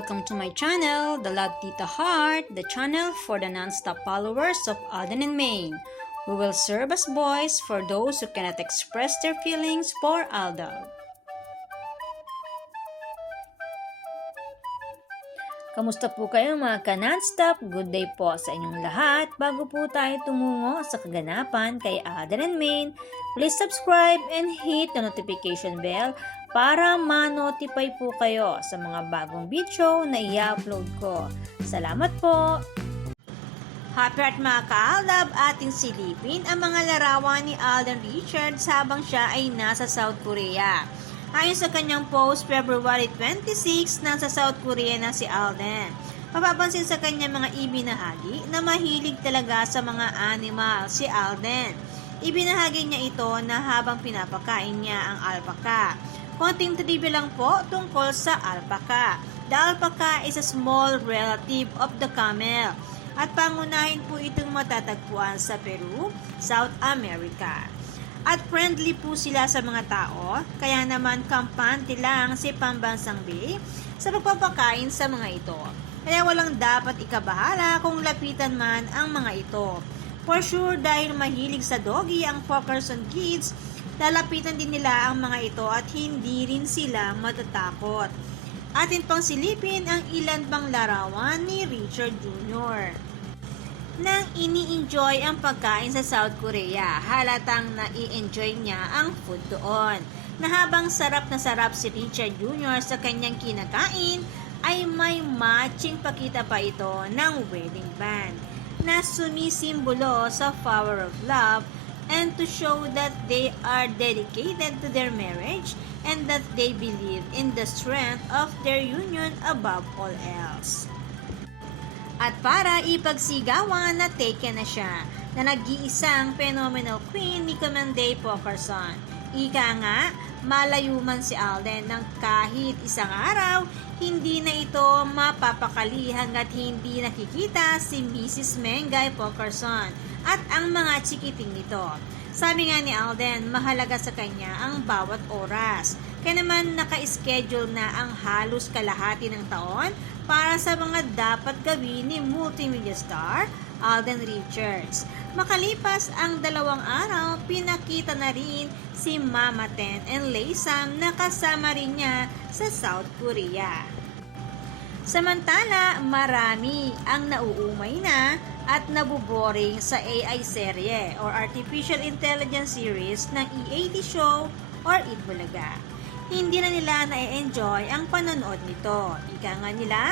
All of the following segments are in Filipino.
welcome to my channel, The Love Tita Heart, the channel for the non-stop followers of Alden and Maine, who will serve as voice for those who cannot express their feelings for Aldab. Kamusta po kayo mga ka-non-stop? Good day po sa inyong lahat. Bago po tayo tumungo sa kaganapan kay Alden and Maine, please subscribe and hit the notification bell para ma-notify po kayo sa mga bagong video na i-upload ko. Salamat po! Happy at mga ka-Aldab, ating silipin ang mga larawan ni Alden Richards habang siya ay nasa South Korea. Ayon sa kanyang post February 26, nasa South Korea na si Alden. Mapapansin sa kanyang mga ibinahagi na mahilig talaga sa mga animal si Alden. Ibinahagi niya ito na habang pinapakain niya ang alpaca. Konting trivia lang po tungkol sa alpaca. The alpaca is a small relative of the camel at pangunahin po itong matatagpuan sa Peru, South America. At friendly po sila sa mga tao, kaya naman kampante lang si Pambansang Bay sa pagpapakain sa mga ito. Kaya walang dapat ikabahala kung lapitan man ang mga ito. For sure, dahil mahilig sa doggy ang Fockerson kids, lalapitan din nila ang mga ito at hindi rin sila matatakot. Atin pang silipin ang ilan pang larawan ni Richard Jr. Nang ini-enjoy ang pagkain sa South Korea, halatang na-i-enjoy niya ang food doon. Na habang sarap na sarap si Richard Jr. sa kanyang kinakain, ay may matching pakita pa ito ng wedding band na sumisimbolo sa power of love and to show that they are dedicated to their marriage and that they believe in the strength of their union above all else. At para ipagsigawan na taken na siya na nag-iisang phenomenal queen ni Commander Fockerson. Ika nga, malayo man si Alden ng kahit isang araw, hindi na ito mapapakali hanggat hindi nakikita si Mrs. Mengay Fockerson at ang mga chikiting nito. Sabi nga ni Alden, mahalaga sa kanya ang bawat oras. Kaya naman naka-schedule na ang halos kalahati ng taon para sa mga dapat gawin ni multimedia star Alden Richards. Makalipas ang 2 araw, pinakita na rin si Mama Ten and Laysam na kasama rin niya sa South Korea. Samantala, marami ang nauumay na at nabuboring sa AI serye or Artificial Intelligence series ng EAT show or Itbulaga. Hindi na nila na-enjoy ang panonood nito. Ika nga nila,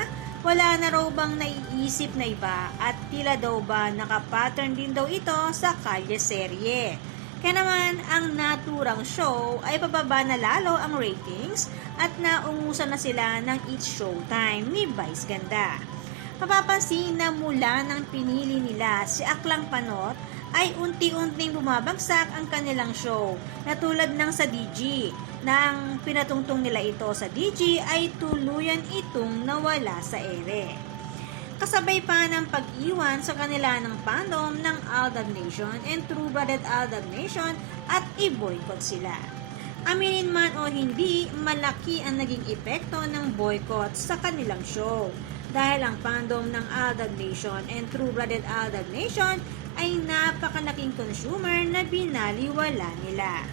wala na raw bang naiisip na iba at tila daw ba nakapattern din daw ito sa kalye serye. Kaya naman, ang naturang show ay pababa na lalo ang ratings at naungusan na sila ng It's Showtime ni Vice Ganda. Mapapansin na mula nang pinili nila si Aklang Panot ay unti-unting bumabagsak ang kanilang show na tulad ng sa DG. Nang pinatungtong nila ito sa DG ay tuluyan itong nawala sa ere. Kasabay pa ng pag-iwan sa kanila ng fandom ng Aldab Nation and True Blooded Aldab Nation at i-boycott sila. Aminin man o hindi, malaki ang naging epekto ng boycott sa kanilang show dahil ang fandom ng Aldab Nation and True Blooded Aldab Nation ay napakalaking consumer na binaliwala nila.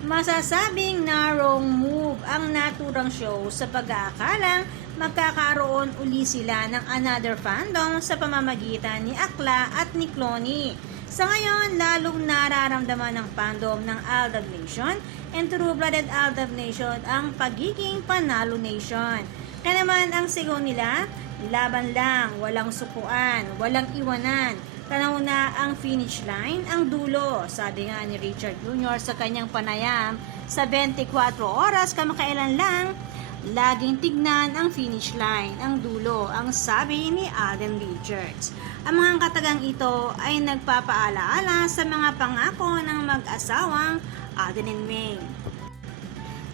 Masasabing na wrong move ang naturang show sa pag-aakalang magkakaroon uli sila ng another fandom sa pamamagitan ni Akla at ni Cloney. Sa ngayon, lalong nararamdaman ng fandom ng Aldab Nation and True-Blooded Aldab Nation ang pagiging panalo nation. Kaya naman ang sigaw nila, laban lang, walang sukuan, walang iwanan. Tanaw na ang finish line, ang dulo. Sabi nga ni Richard Jr. sa kanyang panayam, sa 24 oras kamakailan lang, laging tignan ang finish line, ang dulo, ang sabi ni Alden Richards. Ang mga katagang ito ay nagpapaalaala sa mga pangako ng mag-asawang Alden and Maine.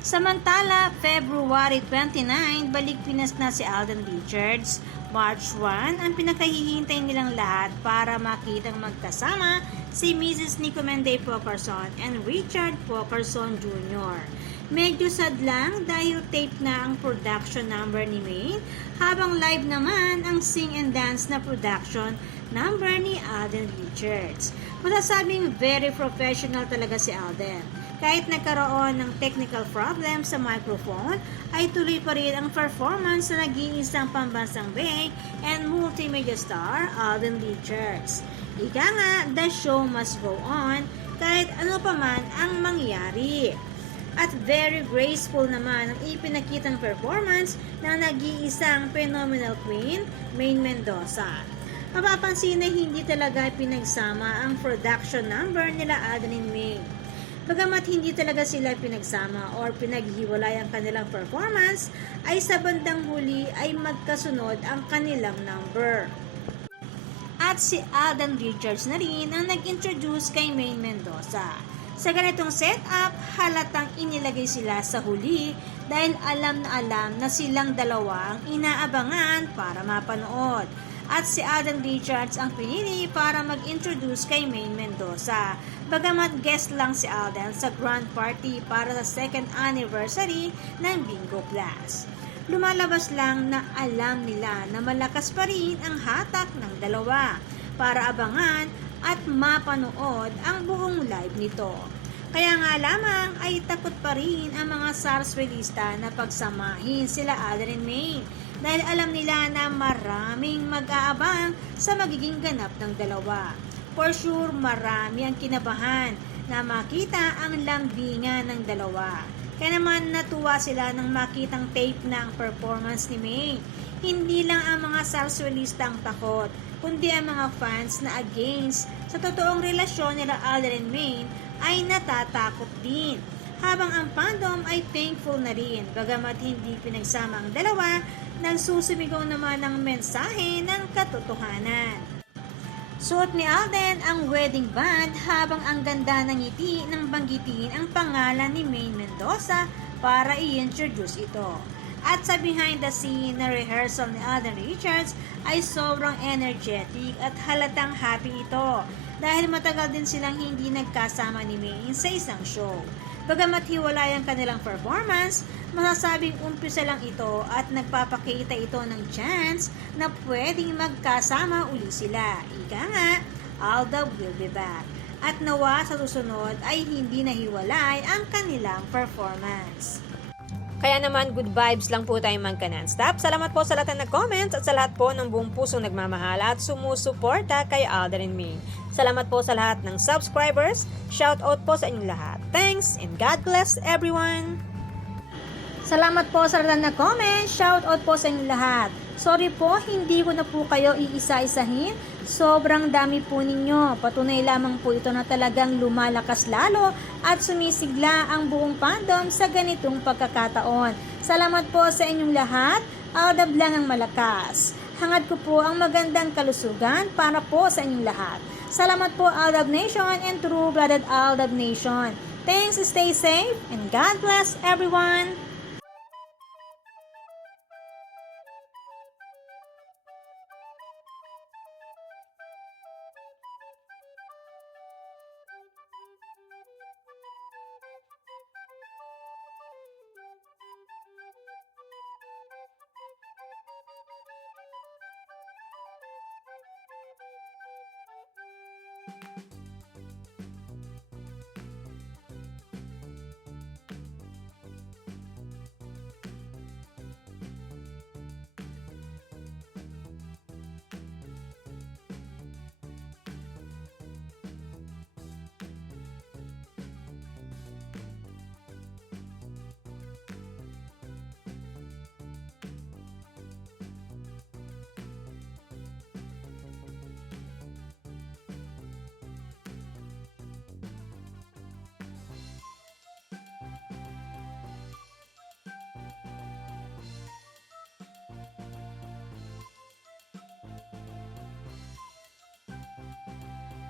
Samantala, February 29, balik Pinas na si Alden Richards March 1, ang pinakahihintay nilang lahat para makitang magkasama si Mrs. Nico Menday Pokerson and Richard Pokerson Jr. Medyo sad lang dahil tape na ang production number ni Maine, habang live naman ang sing and dance na production number ni Alden Richards. Masasabing very professional talaga si Alden. Kahit nagkaroon ng technical problem sa microphone, ay tuloy pa rin ang performance na nag-iisang pambansang bay and multimedia star Alden Richards. Ika nga, the show must go on kahit ano pa man ang mangyari. At very graceful naman ang ipinakitang performance ng nag-iisang phenomenal queen, Maine Mendoza. Mapapansin na hindi talaga pinagsama ang production number nila Alden and Maine. Bagamat hindi talaga sila pinagsama or pinaghiwalay ang kanilang performance, ay sa bandang huli ay magkasunod ang kanilang number. At si Alden Richards na rin ang nag-introduce kay Maine Mendoza. Sa ganitong setup, halatang inilagay sila sa huli dahil alam na silang dalawa ang inaabangan para mapanood. At si Alden Richards ang pinili para mag-introduce kay Maine Mendoza. Bagamat guest lang si Alden sa grand party para sa second anniversary ng Bingo Plus. Lumalabas lang na alam nila na malakas pa rin ang hatak ng dalawa para abangan at mapanood ang buong live nito. Kaya nga lamang ay takot pa rin ang mga sarswelista na pagsamahin sila Alden and Maine dahil alam nila na maraming mag-aabang sa magiging ganap ng dalawa. For sure, marami ang kinabahan na makita ang lambingan ng dalawa. Kaya naman natuwa sila nang makitang tape na ang performance ni Maine. Hindi lang ang mga sarswelista ang takot, kundi ang mga fans na against sa totoong relasyon nila Alden and Maine ay natatakot din. Habang ang fandom ay thankful na rin, bagamat hindi pinagsama ang dalawa, nagsusumigaw naman ng mensahe ng katotohanan. Suot ni Alden ang wedding band habang ang ganda ng ngiti nang banggitin ang pangalan ni Maine Mendoza para i-introduce ito. At sa behind the scene na rehearsal ni Alden Richards ay sobrang energetic at halatang happy ito dahil matagal din silang hindi nagkasama ni Maine sa isang show. Bagamat hiwalay ang kanilang performance, masasabing umpisa lang ito at nagpapakita ito ng chance na pwedeng magkasama uli sila. Ika nga, Alda will be back. At nawa sa susunod ay hindi nahiwalay ang kanilang performance. Kaya naman, good vibes lang po tayo magka-non-stop. Salamat po sa lahat ng nag-comments at sa lahat po ng buong pusong nagmamahal at sumusuporta kay Alden and Maine. Salamat po sa lahat ng subscribers. Shout out po sa inyong lahat. Thanks and God bless everyone! Salamat po sa lahat ng nag-comment. Shout out po sa inyong lahat. Sorry po, hindi ko na po kayo iisa-isahin. Sobrang dami po ninyo. Patunay lamang po ito na talagang lumalakas lalo at sumisigla ang buong fandom sa ganitong pagkakataon. Salamat po sa inyong lahat. Aldab lang ang malakas. Hangad ko po ang magandang kalusugan para po sa inyong lahat. Salamat po Aldab Nation and True-Blooded Aldab Nation. Thanks, stay safe, and God bless everyone!